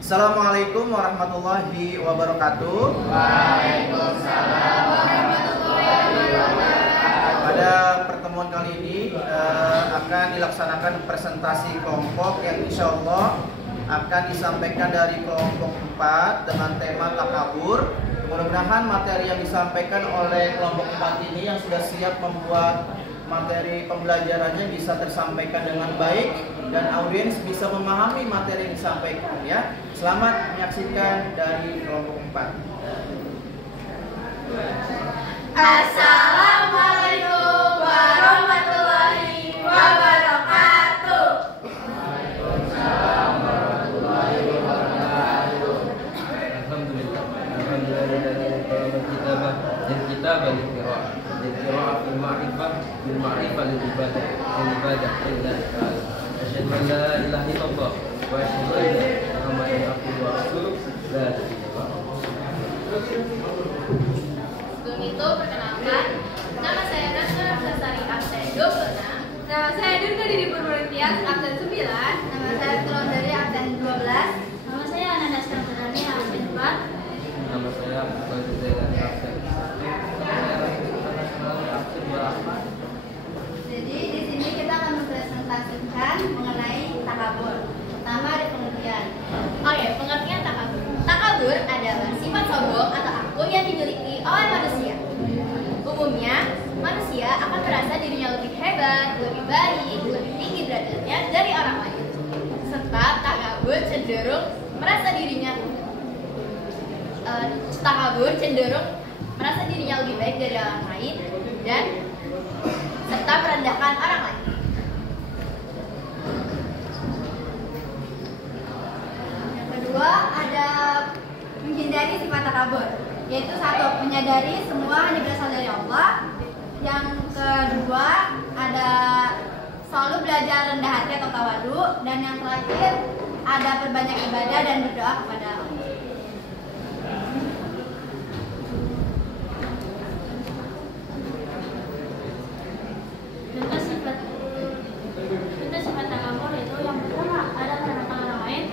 Assalamualaikum warahmatullahi wabarakatuh. Waalaikumsalam warahmatullahi wabarakatuh. Pada pertemuan kali ini akan dilaksanakan presentasi kelompok yang insya Allah akan disampaikan dari kelompok 4 dengan tema takabur. Mudah-mudahan materi yang disampaikan oleh kelompok 4 ini yang sudah siap membuat materi pembelajarannya bisa tersampaikan dengan baik dan audiens bisa memahami materi yang disampaikan ya. Selamat menyaksikan dari kelompok 4. Assalamualaikum warahmatullahi wabarakatuh. Waalaikumsalam warahmatullahi wabarakatuh. Alhamdulillah. Dan kita balik qiraah. Dan qiraah fil ma'rifah lil ibadah. Lil ibadah lillahi ta'ala. Asyhadu an la ilaha illallah wa asyhadu anna Muhammadan abduhu wa rasuluh. La ilaha illallah. Sebelum itu perkenalkan, nama saya Nasra Sasari absen 26. Nama saya Dirga Didi Purwentias absen 9. Nama saya Tulon dari absen 12. Nama saya Ananda Stamperani absen 4. Nama saya Abdul Zainal absen 1. Absen 28. Jadi di sini kita akan mempresentasikan mengenai takabur. Pertama ada pengertian. Oke, pengertian takabur. Takabur adalah sifat sombong atau akun yang dimiliki oleh manusia. Umumnya, manusia akan merasa dirinya lebih hebat, lebih baik, lebih tinggi derajatnya dari orang lain. Serta takabur cenderung merasa dirinya lebih baik dari orang lain dan serta merendahkan orang lain. Yang kedua ada menghindari sifat takabur, yaitu satu, menyadari semua hanya berasal dari Allah. Yang kedua ada selalu belajar rendah hati atau tawadu, dan yang terakhir ada perbanyak ibadah dan berdoa kepada Allah. Contoh sifat takabur itu yang pertama ada merendahkan orang lain,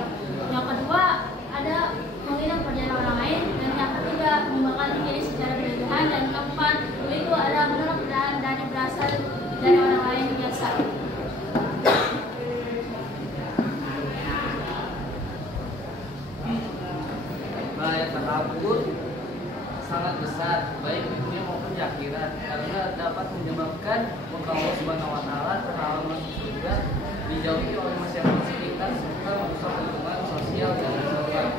yang kedua ada menghina pekerjaan orang lain, dan yang ketiga membanggakan diri secara berlebihan, dan keempat itu ada menolak dan yang berasal dari orang lain biasa. Bahaya takabur sangat besar, baik di dunia maupun di akhirat, karena dapat menyebabkan muka Allah Subhanahu wa taala terhalang masuk surga, dijauhi oleh masyarakat sekitar, serta merusak hubungan sosial dan sosial.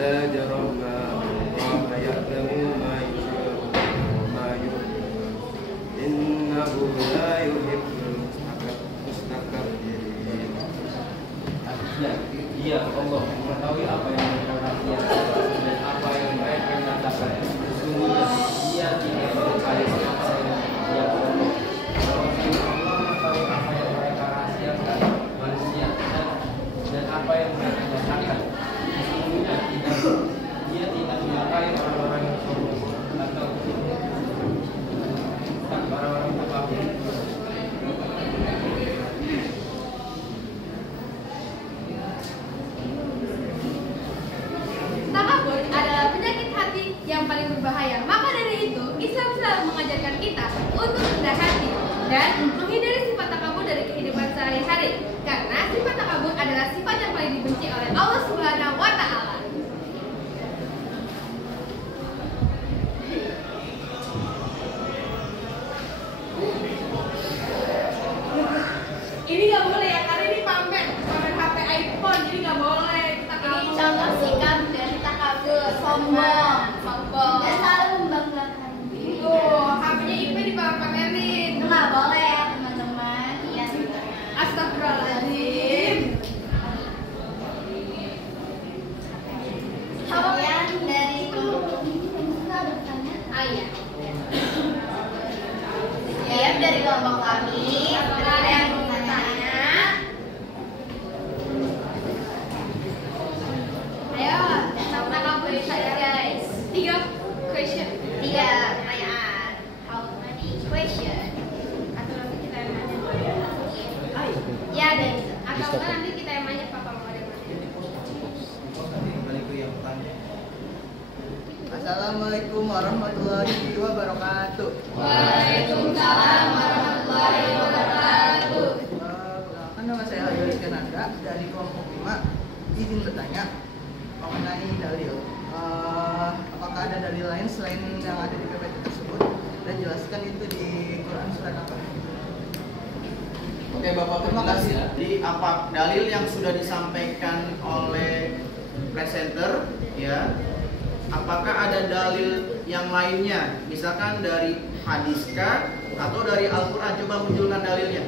لا جرم الله يعلم ما يشاء وما يعلم إنه لا يحب المستكبرين. Dia Allah mengetahui apa yang mereka rahasiakan dan apa yang mereka nyatakan. Sesungguhnya Dia tidak menyukai siapa yang Dia Allah. Allah mengetahui apa yang mereka rahasiakan manusia dan apa yang mereka nyatakan. Sesungguhnya Dia tidak menyukai orang-orang yang sombong atau orang-orang takabur. Takabur adalah penyakit hati yang paling berbahaya. Maka dari itu, Islam selalu mengajarkan kita untuk rendah hati dan menghindari sifat takabur dari kehidupan sehari-hari. Karena sifat takabur adalah sifat yang paling dibenci oleh Allah Subhanahu wa taala. Ini nggak boleh ya, karena ini pamer HP iPhone, jadi nggak boleh. Ini contoh sikap dari takabur, sombong, dan selalu membanggakan diri. HP-nya IP dipamerin, itu nggak boleh ya teman-teman. Iya sebenarnya. Astagfirullahaladzim. Kemudian dari kelompok ini ada bertanya? Ah iya. Ya dari kelompok kami ada yang bertanya. Atau enggak nanti kita yang nanya Pak kalau ada yang Assalamualaikum warahmatullahi wabarakatuh. Waalaikumsalam warahmatullahi wabarakatuh. Perkenalkan, nama saya Haidar Iskananda dari kelompok 5. Izin bertanya mengenai dalil. Apakah ada dalil lain selain yang ada di PPT tersebut? Dan jelaskan itu di Quran surat apa? Oke Bapak, terima kasih. Jadi apa dalil yang sudah disampaikan oleh presenter ya? Apakah ada dalil yang lainnya? Misalkan dari hadiskah atau dari Al-Quran? Coba munculkan dalilnya.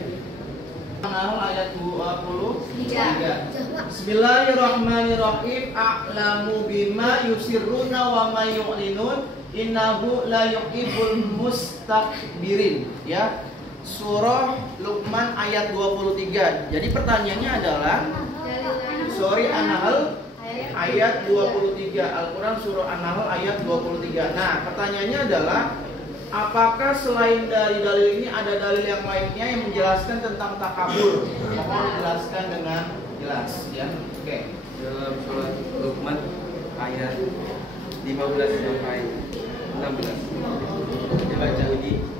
Ayat 23. Bismillahirrahmanirrahim. A'lamu bima yusirruna wa ma yu'linun. Innahu la yuhibbul mustakbirin. Ya. Surah Luqman ayat 23. Jadi pertanyaannya adalah An-Nahl ayat 23. Al-Quran surah An-Nahl ayat 23. Nah, pertanyaannya adalah apakah selain dari dalil ini ada dalil yang lainnya yang menjelaskan tentang takabur? Mohon dijelaskan dengan jelas ya. Oke. Dalam surat Luqman ayat 15 sampai 16. Dibaca bunyi.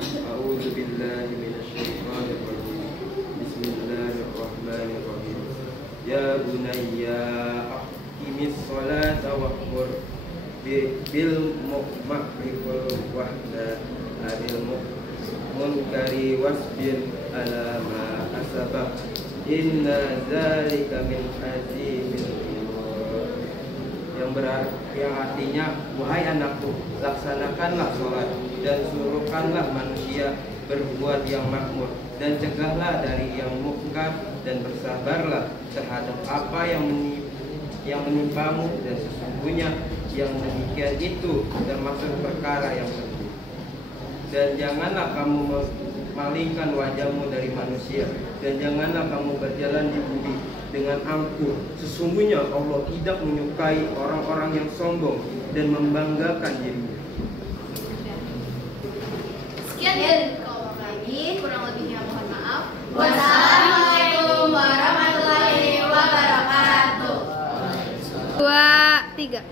A'udzu billahi minasyaitonir rajim. Bismillahirrahmanirrahim. Ya bunayya aqimis sholata wa'mur bil ma'rufil bil munkari wasbir ala ma asabak inna zalika min azimil umur. Yang artinya, wahai anakku, laksanakanlah sholat dan suruhkanlah manusia berbuat yang makmur dan cegahlah dari yang mungkar dan bersabarlah terhadap apa yang menimpamu, dan sesungguhnya yang demikian itu termasuk perkara yang penting. Dan janganlah kamu memalingkan wajahmu dari manusia, dan janganlah kamu berjalan di bumi dengan angkuh. Sesungguhnya Allah tidak menyukai orang-orang yang sombong dan membanggakan dirinya. Sekian dari kelompok kami, kurang lebihnya mohon maaf. Wassalamualaikum warahmatullahi wabarakatuh. 2, 3.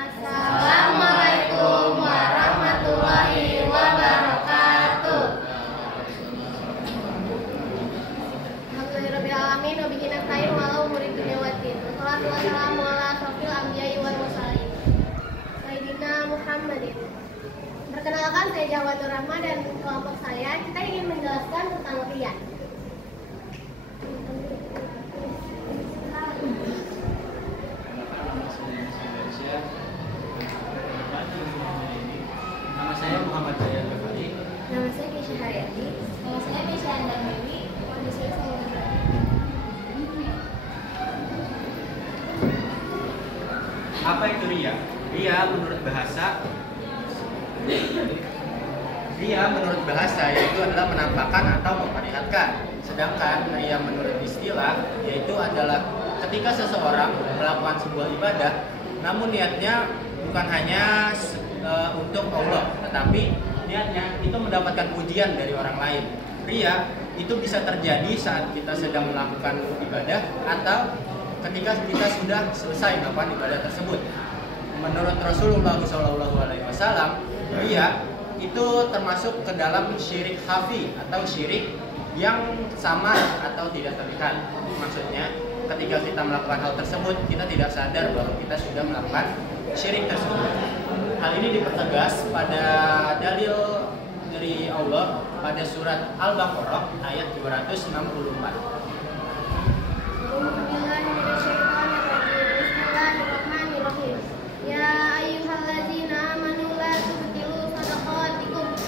Assalamualaikum warahmatullahi wabarakatuh. Alhamdulillahirabbil alamin wa bihi nasta'in wa ala umuri dunya waddin. Wassalatu wassalamu ala asyrofil anbiya'i wal mursalin sayyidina Muhammadin. Perkenalkan, saya Jawadur Rahma dan kelompok saya kita ingin menjelaskan tentang riya. Nama saya Muhammad Jaya Jafari. Nama saya Keisha Haryati. Nama saya Keisha Andamini. Nama saya Apa itu riya? Riya menurut bahasa yaitu adalah menampakkan atau memperlihatkan. Sedangkan riya menurut istilah yaitu adalah ketika seseorang melakukan sebuah ibadah namun niatnya bukan hanya untuk Allah, tetapi niatnya itu mendapatkan pujian dari orang lain. Riya itu bisa terjadi saat kita sedang melakukan ibadah atau ketika kita sudah selesai melakukan ibadah tersebut. Menurut Rasulullah SAW, riya itu termasuk ke dalam syirik khafi atau syirik yang samar atau tidak terlihat. Maksudnya, ketika kita melakukan hal tersebut, kita tidak sadar bahwa kita sudah melakukan syirik tersebut. Hal ini dipertegas pada dalil dari Allah pada surat Al-Baqarah ayat 264. Bismillahirrahmanirrahim. Ya ayyuhallazina amanu la tubtilu shadaqatikum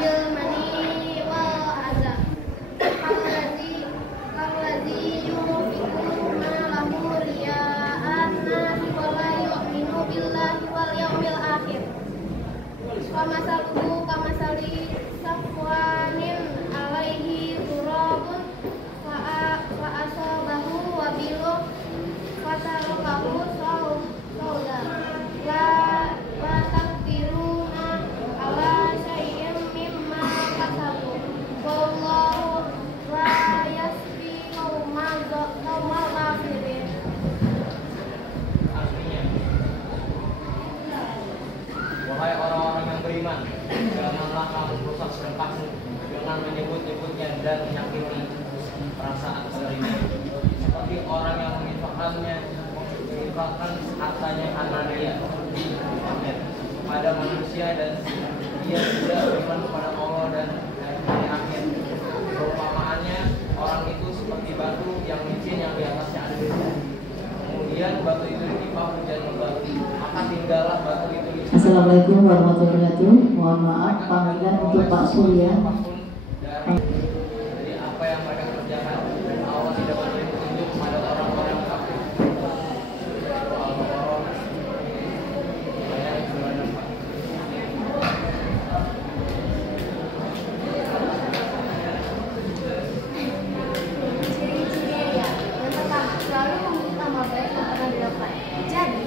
bil mani wal adza. Kallazi yunfiqu malahu riya'an nasi wa la yu'minu billahi wal yawmil akhir. Kamasaluhu kamasali safwanin alaihi turabun fa asabahu wabil menginfakkan hartanya karena dia kepada manusia dan dia tidak beriman kepada Allah dan hari akhir. Perumpamaannya orang itu seperti batu yang licin yang di atasnya ada debu. Kemudian batu itu ditimpa hujan lebat, maka tinggallah batu itu di sana. Assalamualaikum warahmatullahi wabarakatuh. Mohon maaf panggilan untuk Pak Surya. Dari apa yang mereka kerjakan, Allah tidak memberi petunjuk kepada orang-orang kafir. Al-Baqarah ayat 94. Ciri-cirinya ya, yang pertama selalu memiliki nama baik yang pernah dilakukan. Jadi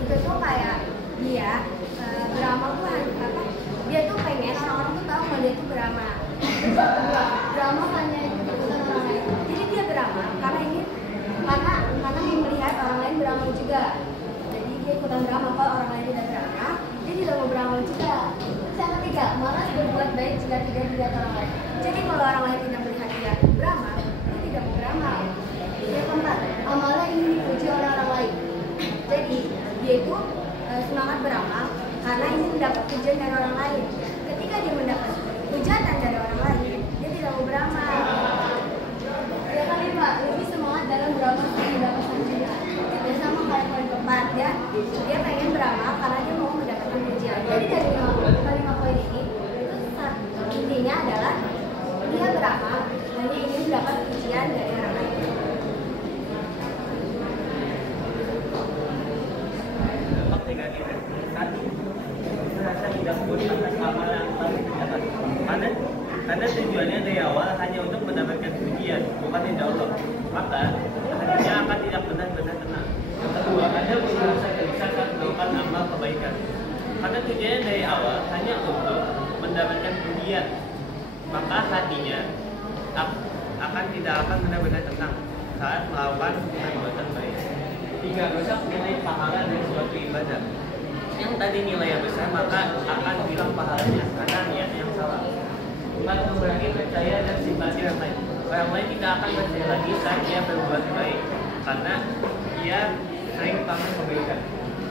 itu tuh kayak dia beramal tuh apa? Dia tuh pengen orang-orang tuh tahu kalau dia tuh beramal. Terus yang kedua, beramal hanya ikutan orang lain. Jadi dia beramal karena ingin melihat orang lain beramal juga. Jadi dia ikutan beramal kalau orang lain tidak beramal, dia tidak mau beramal juga. Terus yang ketiga, malas berbuat baik jika tidak dilihat orang lain. Jadi kalau orang lain tidak melihat dia beramal, dia tidak mau beramal. Yang keempat, amalnya ingin dipuji oleh orang lain. Jadi dia itu semangat beramal karena ingin mendapat pujian dari orang lain. Ketika dia mendapat hujatan dari orang lain, dia tidak mau beramal. Yang kelima, lebih semangat dalam beramal untuk mendapat pujian. Dia sama kayak poin keempat ya, dia pengen beramal karena dia mau mendapatkan pujian. Jadi dari kelima poin ini, itu intinya adalah dia beramal hanya ingin mendapat pujian dari orang lain. Negatif satu merasa tidak puas atas amal yang telah dikerjakan karena tujuannya dari awal hanya untuk mendapatkan pujian bukan dari Allah, maka hatinya akan tidak benar-benar tenang. Yang kedua, ada merasa gelisah saat melakukan amal kebaikan karena tujuannya dari awal hanya untuk mendapatkan pujian, maka hatinya akan tidak akan benar-benar tenang saat melakukan perbuatan baik. Tiga, rusak nilai pahala dari suatu ibadah. Yang tadi nilainya besar maka akan hilang pahalanya karena niat yang salah. Empat, mengurangi percaya dan simpati orang lain. Orang lain tidak akan percaya lagi saat dia berbuat baik karena dia sering pamer kebaikan.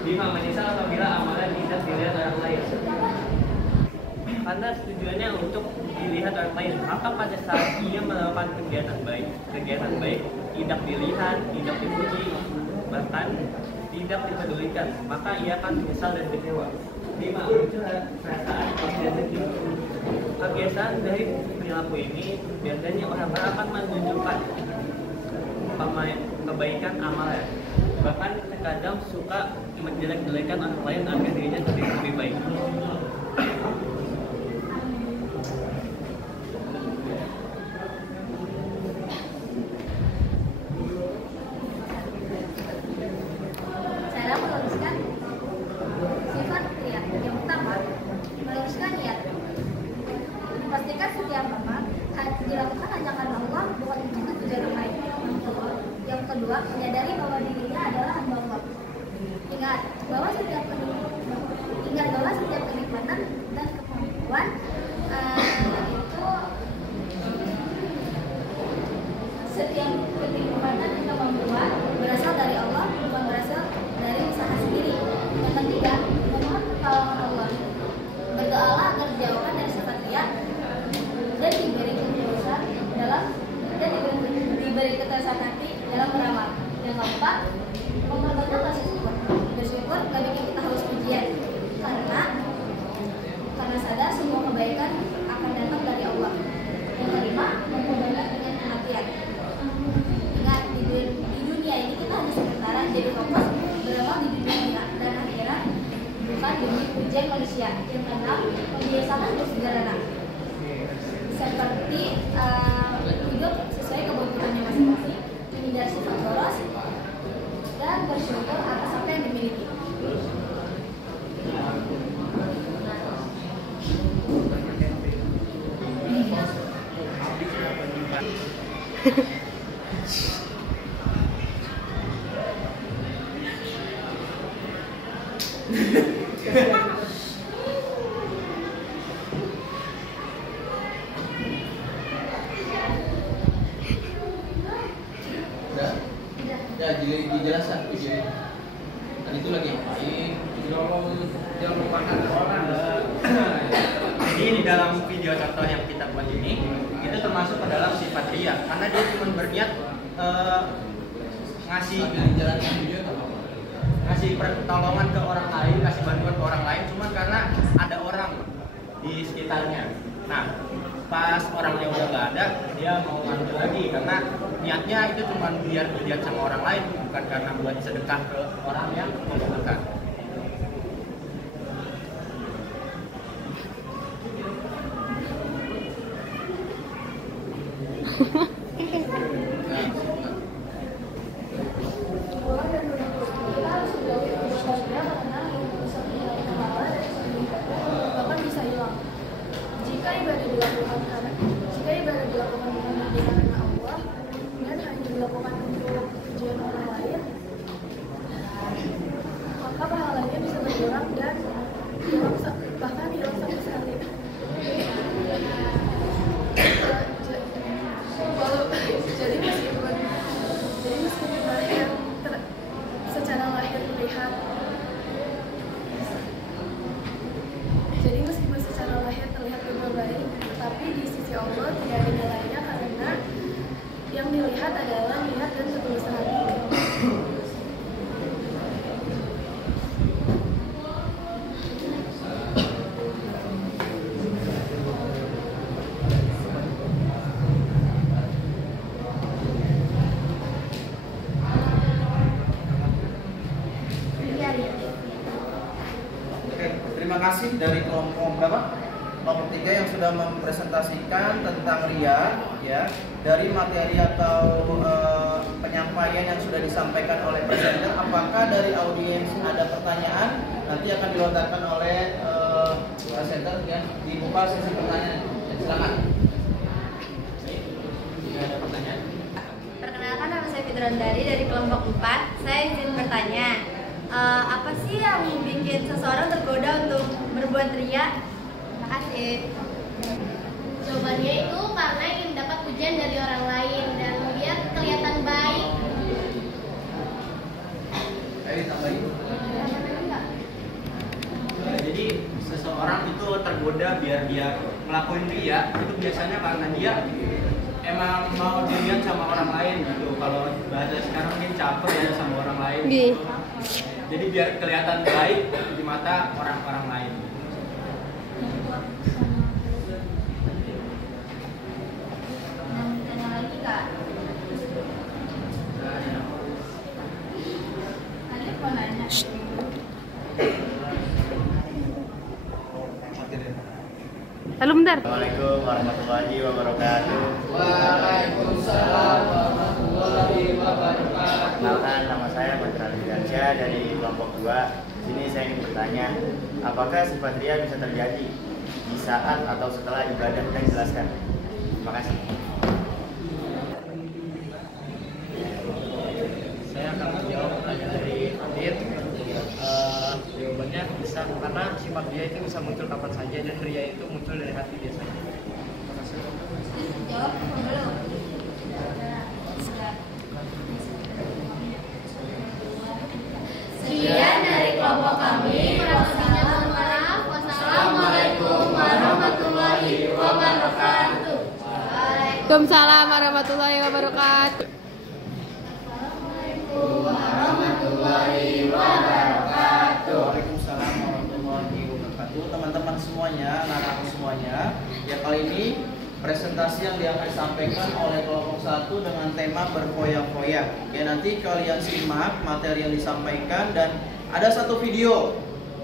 Lima, menyesal apabila amalan tidak dilihat orang lain. Karena tujuannya untuk dilihat orang lain, maka pada saat ia melakukan kegiatan baik tidak dilihat, tidak dipuji, bahkan tidak dipedulikan, maka ia akan menyesal dan kecewa. 5. Muncul perasaan kebiasaan dari perilaku ini biasanya orang akan menunjukkan kebaikan amalnya, bahkan terkadang suka menjelek-jelekan orang lain agar dirinya lebih baik. Pastikan setiap amal dilakukan hanya karena Allah, bukan untuk tujuan orang lain. Yang kedua, menyadari bahwa dirinya adalah hamba Allah. Ingat bahwa setiap kenikmatan dan kemampuan itu setiap kenikmatan dan kemampuan berasal dari Allah, bukan berasal dari usaha sendiri. Yang ketiga, memohon pertolongan Allah. Berdoalah agar dijauhkan dari sifat riya dan diberi ketegasan hati dalam beramal. Yang keempat, memperbanyak rasa syukur. Bersyukur gak bikin kita harus pujian, karena sadar semua kebaikan akan datang dari Allah. Yang kelima, memperbanyak dengan kematian. Ingat, di dunia ini kita hanya sementara, jadi fokus beramal di dunia dan akhirat, bukan demi pujian manusia. Yang keenam, membiasakan bersederhana. Seperti hidup sesuai kebutuhannya masing-masing, menghindari sifat boros, dan bersyukur atas apa yang dimiliki. Ya, dijelaskan video ini. Dan itu lagi ngapain? Jangan lupakan orang. Jadi di dalam video contoh yang kita buat ini, itu termasuk ke dalam sifat ria, karena dia cuma berniat ngasih pertolongan ke orang lain, kasih bantuan ke orang lain, cuma karena ada orang di sekitarnya. Nah, pas orangnya udah nggak ada, dia mau ngambil lagi karena niatnya itu cuma biar dilihat sama orang lain, bukan karena buat sedekah ke orang yang membutuhkan. bahkan bisa hilang. Jika ibadah dilakukan bukan karena Allah dan hanya dilakukan untuk tujuan orang lain, maka pahalanya bisa berkurang dan bahkan hilang sama sekali. Jadi meskipun yang secara lahir terlihat, lebih baik, tapi di sisi Allah tidak ada nilainya karena yang dilihat adalah niat dan ketulusan hati. Oke, terima kasih dari kelompok berapa? Kelompok 3 yang sudah mempresentasikan tentang ria, ya, dari materi atau penyampaian yang sudah disampaikan oleh presenter. Apakah dari audiens ada pertanyaan? Nanti akan dilontarkan oleh presenter, ya. Dibuka sesi pertanyaan. Silakan. Jika ada pertanyaan. Perkenalkan, nama saya Fitrandari dari kelompok 4. Saya izin bertanya, apa sih yang bikin seseorang tergoda untuk berbuat ria? Terima kasih. Jawabannya itu karena ingin mendapat pujian dari orang lain dan dia kelihatan baik. Ayo tambahin. Jadi seseorang itu tergoda biar dia ngelakuin ria, itu biasanya karena dia emang mau dilihat sama orang lain gitu. Kalau bahasa sekarang mungkin caper ya sama orang lain gitu. Jadi biar kelihatan baik di mata orang-orang lain. Tanya lagi Kak. Tadi mau nanya. Halo, bentar. Assalamualaikum warahmatullahi wabarakatuh. Waalaikumsalam warahmatullahi wabarakatuh. Perkenalkan, nama saya Badran Diansyah dari kelompok 2. Sini saya ingin bertanya, apakah sifat ria bisa terjadi di saat atau setelah ibadah? Dan jelaskan. Terima kasih. Saya akan menjawab pertanyaan dari Adit. Jawabannya bisa, karena sifat ria itu bisa muncul kapan saja dan ria itu muncul dari hati biasanya. Terima kasih. Jawab belum? Sekian dari kelompok kami. Kurangnya mohon maaf. Wassalamualaikum warahmatullahi wabarakatuh. Waalaikumsalam warahmatullahi wabarakatuh. Waalaikumsalam warahmatullahi wabarakatuh. Teman-teman semuanya, anak-anak semuanya, ya kali ini presentasi yang akan disampaikan oleh kelompok 1 dengan tema berfoya-foya. Ya, nanti kalian simak materi yang disampaikan dan ada satu video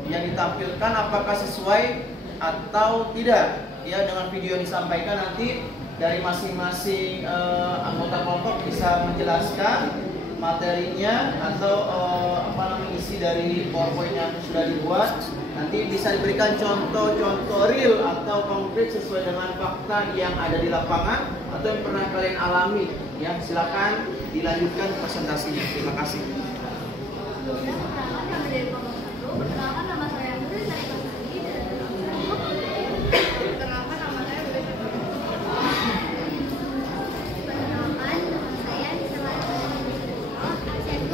yang ditampilkan apakah sesuai atau tidak. Ya, dengan video yang disampaikan nanti dari masing-masing anggota kelompok bisa menjelaskan materinya atau isi dari PowerPoint yang sudah dibuat. Nanti bisa diberikan contoh-contoh real atau konkret sesuai dengan fakta yang ada di lapangan atau yang pernah kalian alami. Ya, silakan dilanjutkan presentasinya. Terima kasih. Perkenalkan, nama dari kelompok 1. Perkenalkan, nama saya Putri dari kelas 1 dan perkenalkan, nama saya Bebe. Perkenalkan, nama saya Nisa Lara dari kelas 1.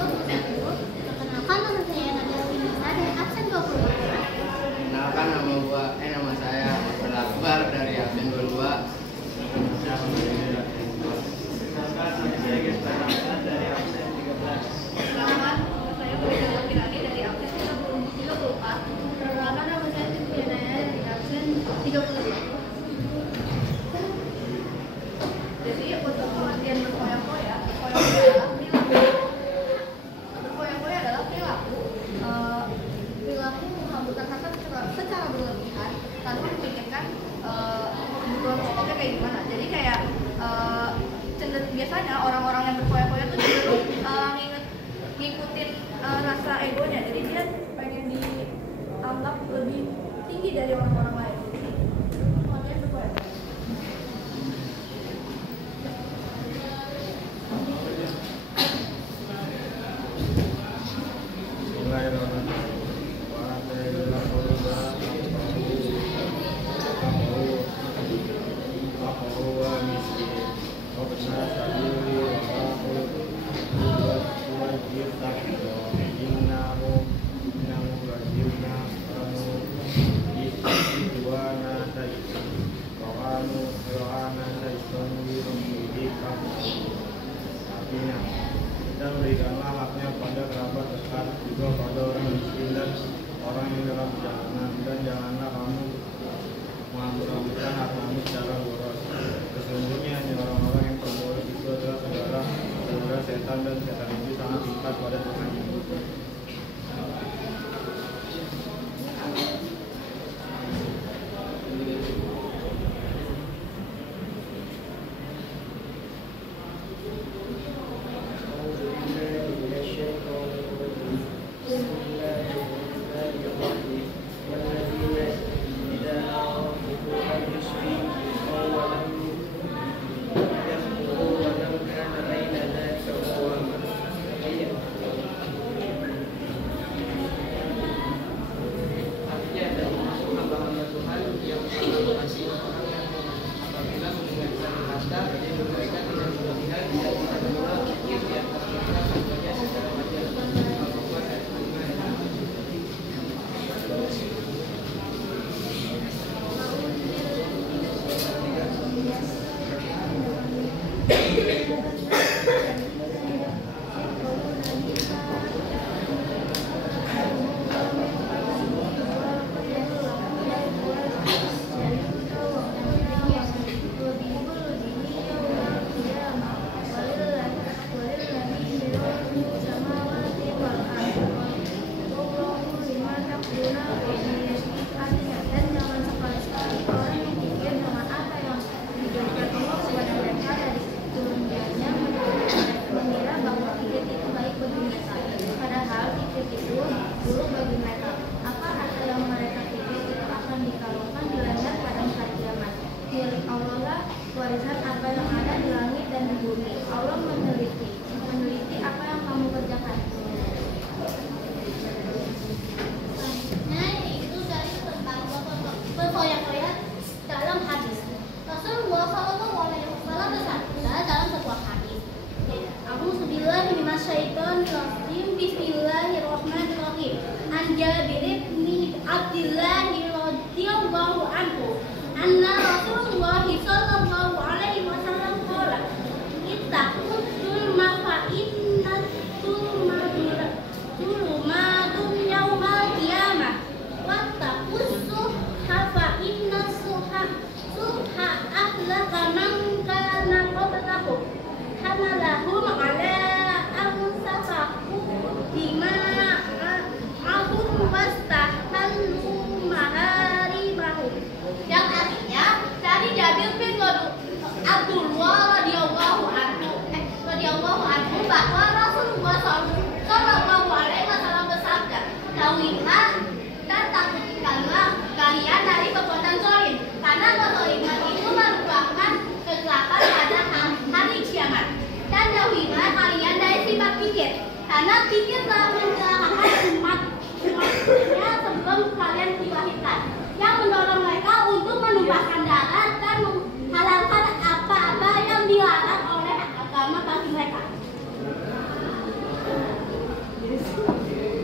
dan berikanlah haknya pada kerabat dekat, juga pada orang miskin dan orang yang dalam perjalanan, dan janganlah kamu mengambil-ambilkan hak kami secara boros. Sesungguhnya orang-orang yang pemboros itu adalah saudara setan, dan setan itu sangat tingkat pada Tuhan. Warisan apa yang ada di langit dan di bumi. Allah meneliti apa yang kamu kerjakan. Nah, itu dari tentang berfoya-foya dalam hadis. Rasulullah SAW bersabda dalam sebuah hadis. A'udzubillahi minasyaitonirrajim. Bismillahirrahmanirrahim. An Jabir bin Abdullah radhiyallahu anhu anna Rasulullah sallallahu alaihi wasallam qala ittaqul zulma fa inna zulmatun yaumal qiyamah wattaqus suha fa inna suha ahlaka man kana qablakum hamalahum ala ansafahu dima'ahum wastahallu maharimahum. Yang artinya dari Jabir bin Abdullah radhiyallahu anhu bahwa Rasulullah sallallahu alaihi wasallam bersabda, "Ketahuilah dan takutkanlah kalian dari perbuatan zalim, karena kezaliman itu merupakan kegelapan pada hari kiamat. Dan jauhilah kalian dari sifat pikir, karena pikir telah mencelakakan umatnya sebelum kalian dilahirkan, yang mendorong mereka untuk menumpahkan darah dan menghalalkan apa-apa yang dilarang oleh agama bagi mereka."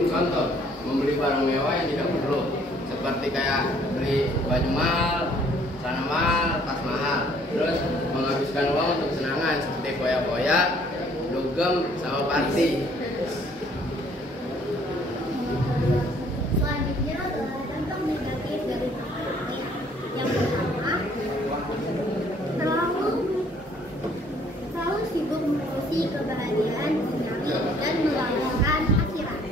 Contoh, membeli barang mewah yang tidak perlu, seperti kayak beli baju mahal, celana mahal, tas mahal. Terus menghabiskan uang untuk kesenangan seperti foya-foya, dugem, sama party. Selanjutnya adalah contoh negatif dari takabur. Yang pertama, terlalu sibuk mengurusi kebahagiaan duniawi dan melalaikan akhirat.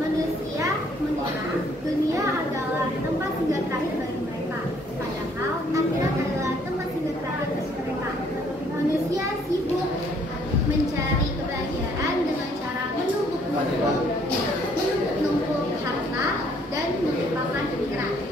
Manusia mengira dunia adalah tempat singgah terakhir bagi mereka, padahal akhirat adalah tempat singgah terakhir bagi mereka. Manusia sibuk mencari kebahagiaan dengan cara menumpuk harta dan melupakan akhirat.